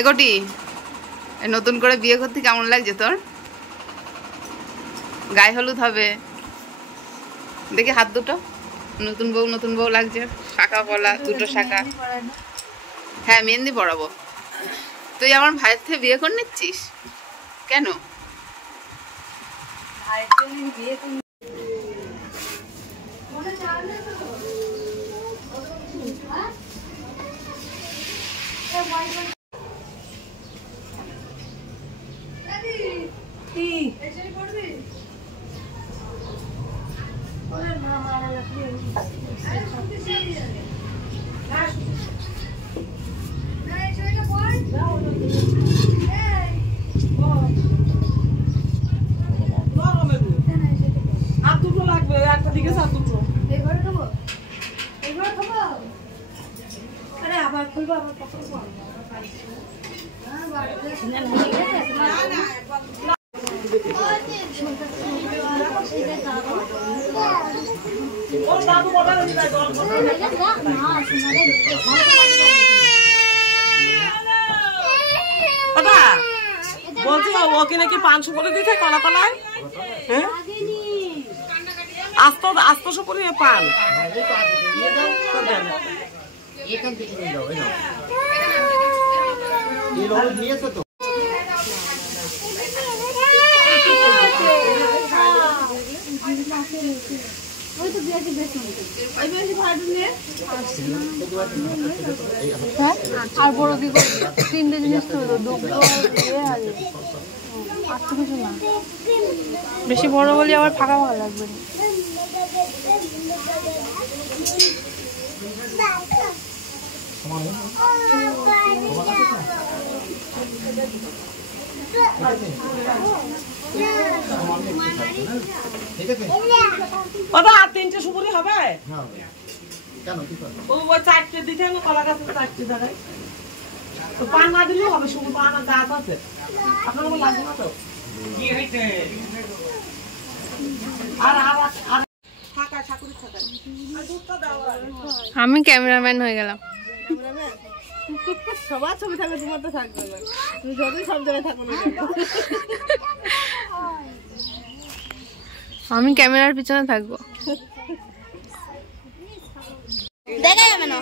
এগোটি নতুন করে বিয়ে করতে কেমন লাগছে তোর? গায়ে হলুদ হবে, দেখি হাত দুটো। নতুন বউ লাগছে, শাখা পলা, দুটো শাখা। হ্যাঁ, মেহেন্দি পরাবো। তুই আমার ভাইয়ের থেকে বিয়ে করে নিচ্ছিস কেন? বলছি ওকে নাকি 500 করে দিতে কলা কলায়। হ্যাঁ, আস্ত আস্ত সুপুরি পান এখান থেকে নিয়ে যাও। নিয়েছো তো? আর বড় কি করবে? 3টে জিনিস তো দুটো আর তো কিছু না। বেশি বড় বলে আবার ফাঁকা ফাঁকা লাগবে। বাবা আর 3টে সুপুরি হবে? কেন কি করবে? ও 4টে দিতে হবে, কলা গাছে 4টে দাঁড়ায়। তো পান না দিলেও হবে, শুধু পান আর গাছ আছে। আপনার কোনো লাগবে না তো? কি হইছে? আর আর আর ফাঁকা ঠাকুরের ফাঁকা। আর দুধটা দাও। আমি ক্যামেরাম্যান হয়ে গেলাম। সবার ছবি থাকবে, তোমার তো থাকবে না। তুমি যতই সব জায়গায় থাকো না, আমি ক্যামেরার পিছনে থাকবো। দেখা যাবে না,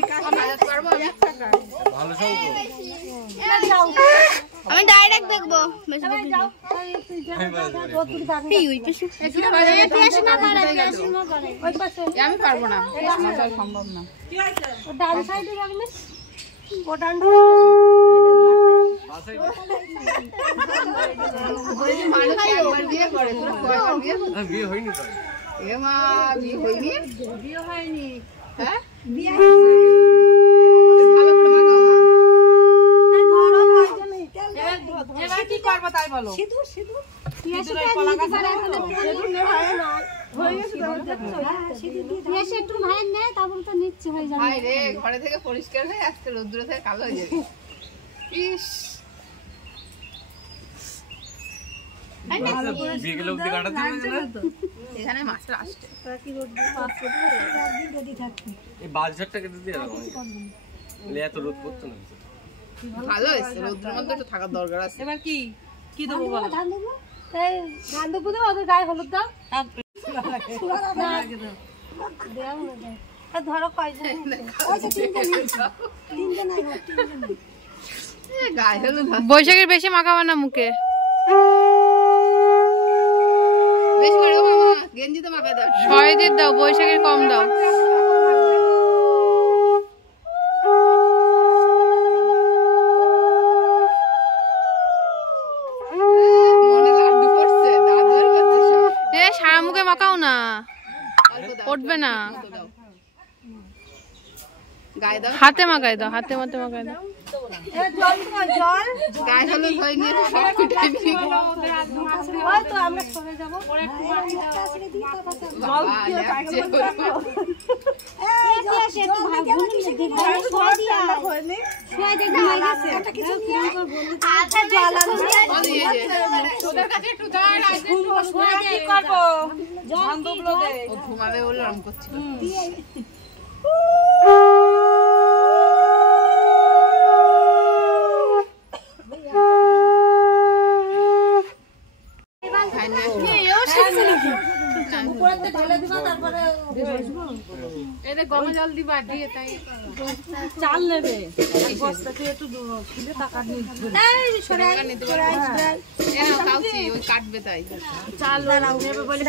আমি ডাইরেক্ট দেখবো। আমি পারবো না, সম্ভব না। বিয়ে হয়নি তো? বিয়ে হয়নি। হ্যাঁ, এবার কি করবো তাই বলো। ঘরে থেকে পরিষ্কার হয়ে আজকে রোদ্র থেকে কালো হয়ে যাবে। ইস, এখানে মাছটা আসছে। ভালো হয়েছে, রোদ্রের মধ্যে একটু থাকার দরকার আছে। এবার কি কি দেবো বলো? ধান দেবো, ধান দেবো, ওদের গায়ে হলুদ দাও। ধরো কয়জন? বৈশাখের বেশি মাখাবো না মুখে, বেশি করে গেঞ্জি তো মাখায় দাও। 6 দিন দাও, বৈশাখের কম দাও। সারা মুখে মাখাও না, উঠবে না। হাতে মাখাই দাও, হাতে মতে মাখাই দাও। গায়ে হলুদ হয়নি, ঘুমাবে বলে রং করছিল। এটা গরম জল দিবা দিয়ে তাই চাল নেবে বস্তাতে একটু খুলে টাকা নিয়ে কাউচি ওই কাটবে তাই চাল নেবে বলে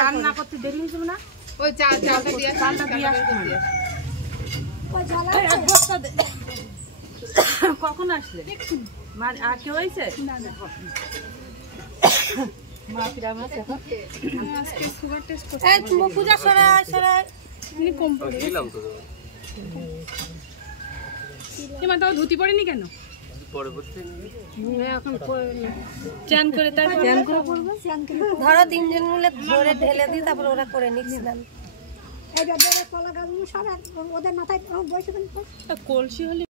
রান্না করতে দেরি হয়েছিল না ওই চালটা দিয়ে চালটা দিয়ে আসতে এক বস্তা দে। কখন আসলে আর কেউ হয়েছে মা ফিরাম আছে আজকে সুগার টেস্ট করতে পূজা সরাই তিনি কম পড়ে দিলাম তো কিমা তাও ধুতি পড়েনি কেন পরে বসতে এখন চান করে তারপর চান করে পড়বে ধরো তিনজন মিলে ধরে ঢেলে দিই তারপর ওরা করে নিচ্ছিলাম কলসি হলে